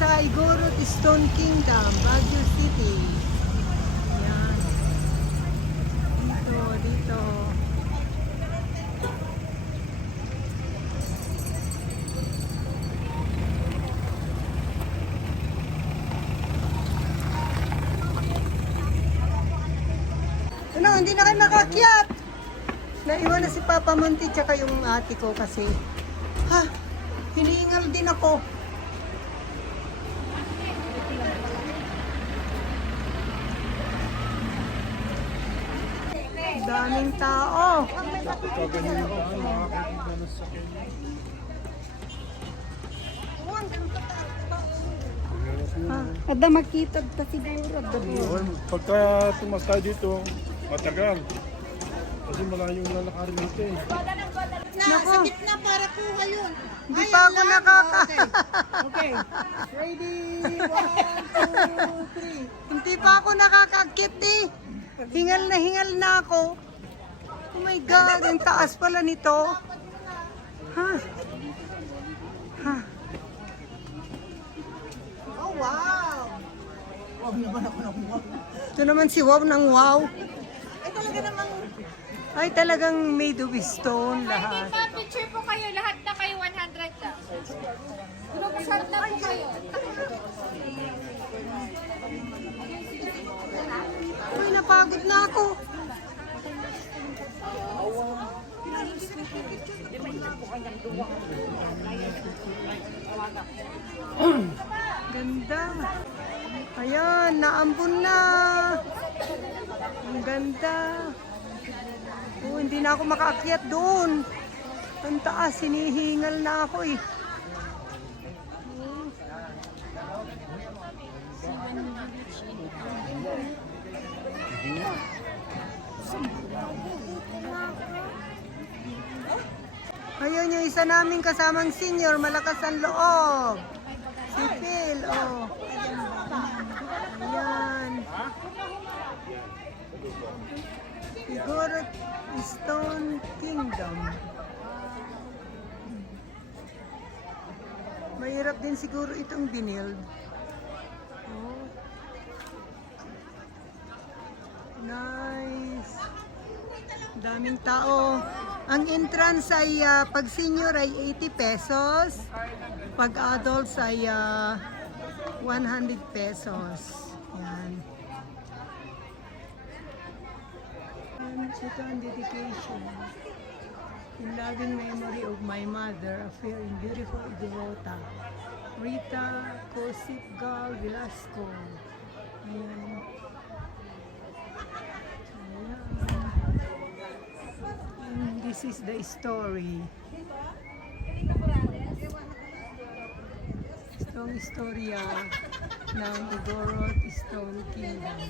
sa Igorot Stone Kingdom, Baguio City. Ayan. Dito. Ano, hindi na kayo makakyat. Naiwan na si Papa Monty tsaka yung ate ko kasi. Ha, hinihingal din ako. Daming tao. Kada makita ta siguro. Pagka tumas tayo dito, matagal. Kasi malayong lalakarin natin. Nako. Sa gitna para po ngayon. Hindi pa ako nakaka... Okay. Ready? 1, 2, 3. Hindi pa ako nakakakit eh. Hingal na ako. Oh my God, ang taas pala nito. Ha? Ha? Oh, wow. Huwag naman ako ng wow. Ito naman si Wow ng Wow. Ay, talaga namang... Ay, talagang made of stone lahat. Picture po kayo, lahat na kayo 100 lang. Group shot na po kayo. Uy, napagod na ako. Ganda. Ayan, naambon na. Ang ganda. Oh, hindi na ako makaakyat doon. Ang taas, hinihingal na ako eh. Ayun yung isa naming kasamang senior, malakas ang loob. Si Phil, oh. Ayan. Igorot Stone Kingdom. Mahirap din siguro itong binild. Oh. Nice. Daming tao. Ang entrance ay pag senior ay 80 pesos. Pag adults ay 100 pesos. Yan. Ito ang dedication. In loving memory of my mother, a fair and beautiful devota, Rita Cosipgal Velasco. Ayan. And this is the story. Itong istorya ng Igorot Stone Kingdom.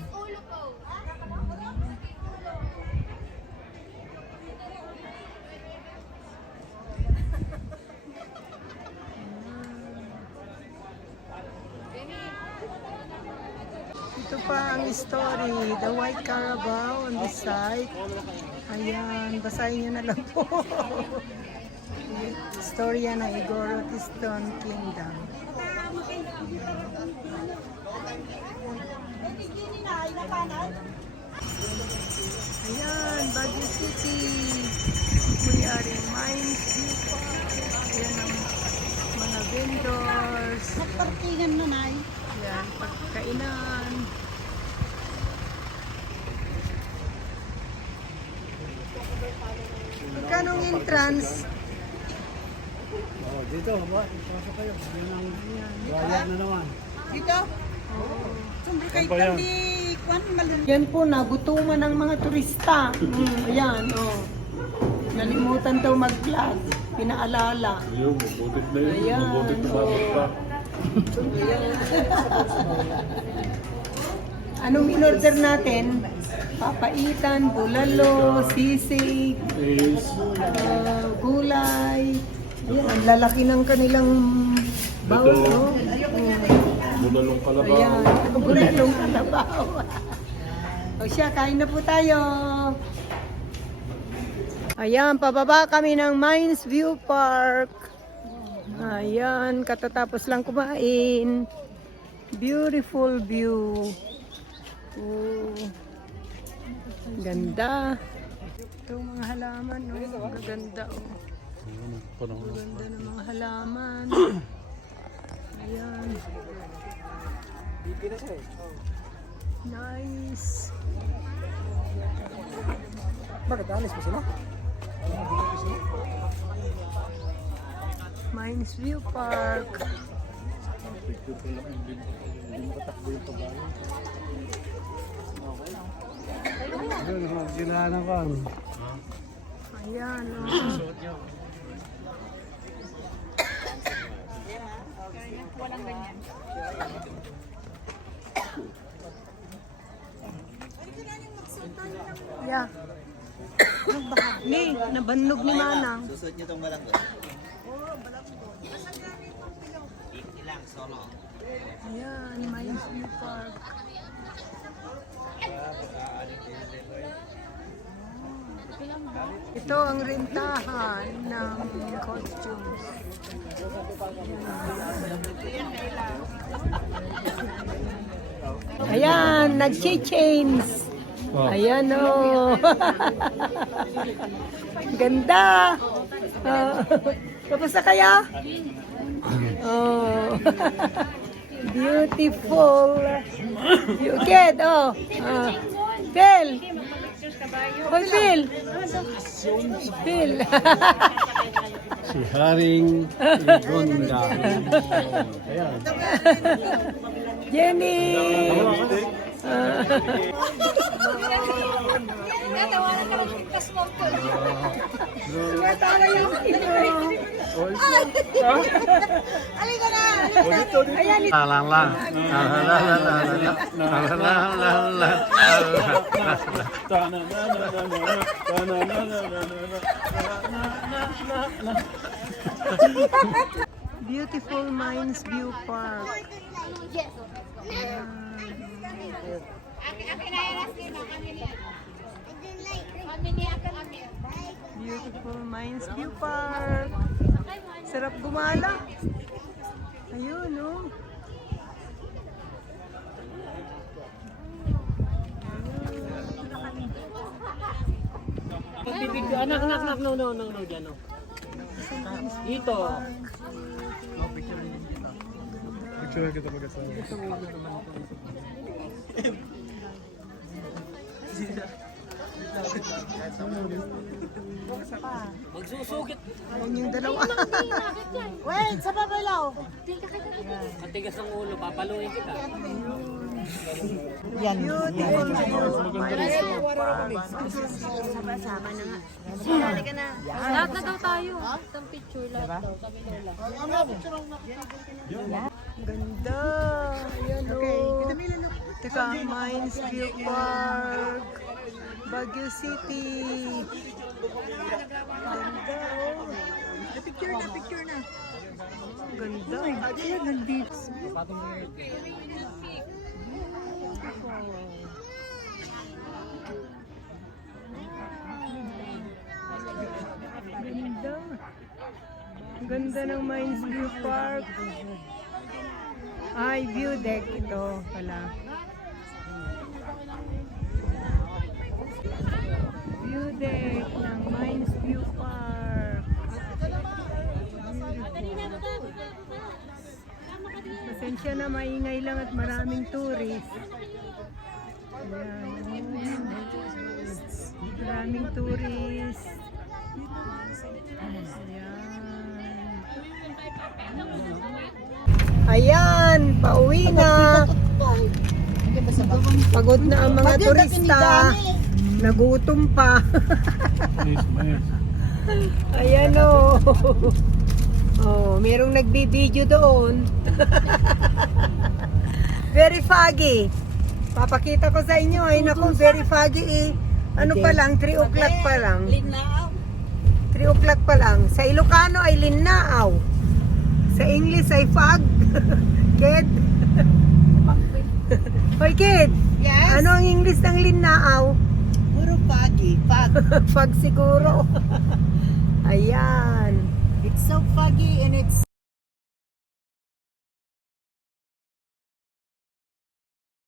Ito pa ang story, the white carabao on the side. Ayan, basahin nyo na lang po. Storya ng Igorot Stone Kingdom. Ayan, Baguio City. We are in Mines View Park. Ayan ang mga vendors. Nagpartingan na, Nay. Ayan, pagkainan. Magkano ang entrance? Oh, dito, pasok kayo. Yan ang bayad na naman. Dito? Siyempre kay Ano ba yan? kami, kwan, malun. Yan po, nagutuman ng mga turista. Ayan, oh. Nalimutan daw mag-vlog. Pinaalala. Ayun, mabutit na yun. Ayan. Mabutit na babot pa. Anong in-order natin? Papaitan, bulalo, sisig, Is, gulay. Ayan, ang lalaki ng kanilang baon, Ito. no? bulalong kalabaw. Ayan, bulalong kalabaw. O siya, kain na po tayo. Ayan, pababa kami ng Mines View Park. Ayan, katatapos lang kumain. Beautiful view. Oh, ganda. Ito mga halaman, oh. Gaganda, oh. Ganda ng mga halaman. Ayan. Nice. Bakit alis mo sila? Mines View Park. Ginahan ko. Ayan, oh. Walang ganyan. Yeah. Ni, nabannog ni Manang. Susunod nyo itong balanggo. Ilang, solo. Ayan, Mines View Park. Ito ang rentahan ng costumes. Ayan, nag-change. Ayan o. Ganda. Kamusta kaya? Oh. Beautiful. You get, oh. Phil. Hoy, Phil. Phil. Si Haring Ligonda. Ayan. Jenny. Natawanan ka ng pintas mo po. Tara yung ito. Halika na! Ayan, Lang lang. Beautiful Mines View Park. Beautiful Mines View Park. Sarap gumala. Ayun, oh. Anak, no, dyan, no. Dito. Picture kita mag-asama. Magsusugit. Ayun yung dalawa. Wait, sa babaylaw! Matigas ang ulo, papaluin kita. Yan. Beautiful view. Mines View Park. Lahat na daw tayo. Itong picture lahat daw. Kami lola. Ganda. Ayan, oh. Teka, Mines View Park. Baguio City. Ganda, oh. Picture na. Ganda. Ayan, nag-beach. Ganda. Ganda ng Mines View Park. Ay, view deck ito pala. View deck ng Mines View Park. Pasensya na, maingay lang at maraming tourist. Ayan. Maraming tourist. Ayan, pauwi na. Pagod na ang mga turista. Nagutom pa. Ayan o. Oh, merong nagbibideo doon. Very foggy. Papakita ko sa inyo. Ay naku, very foggy eh. Ano pa lang, 3 o'clock pa lang. 3 o'clock pa lang. Sa Ilocano ay linnaaw. Sa English ay fog. Kid? Hoy, Kid. Yes? Ano ang English ng linnaaw? Puro foggy. Fog. Fog siguro. Ayan. It's so foggy and it's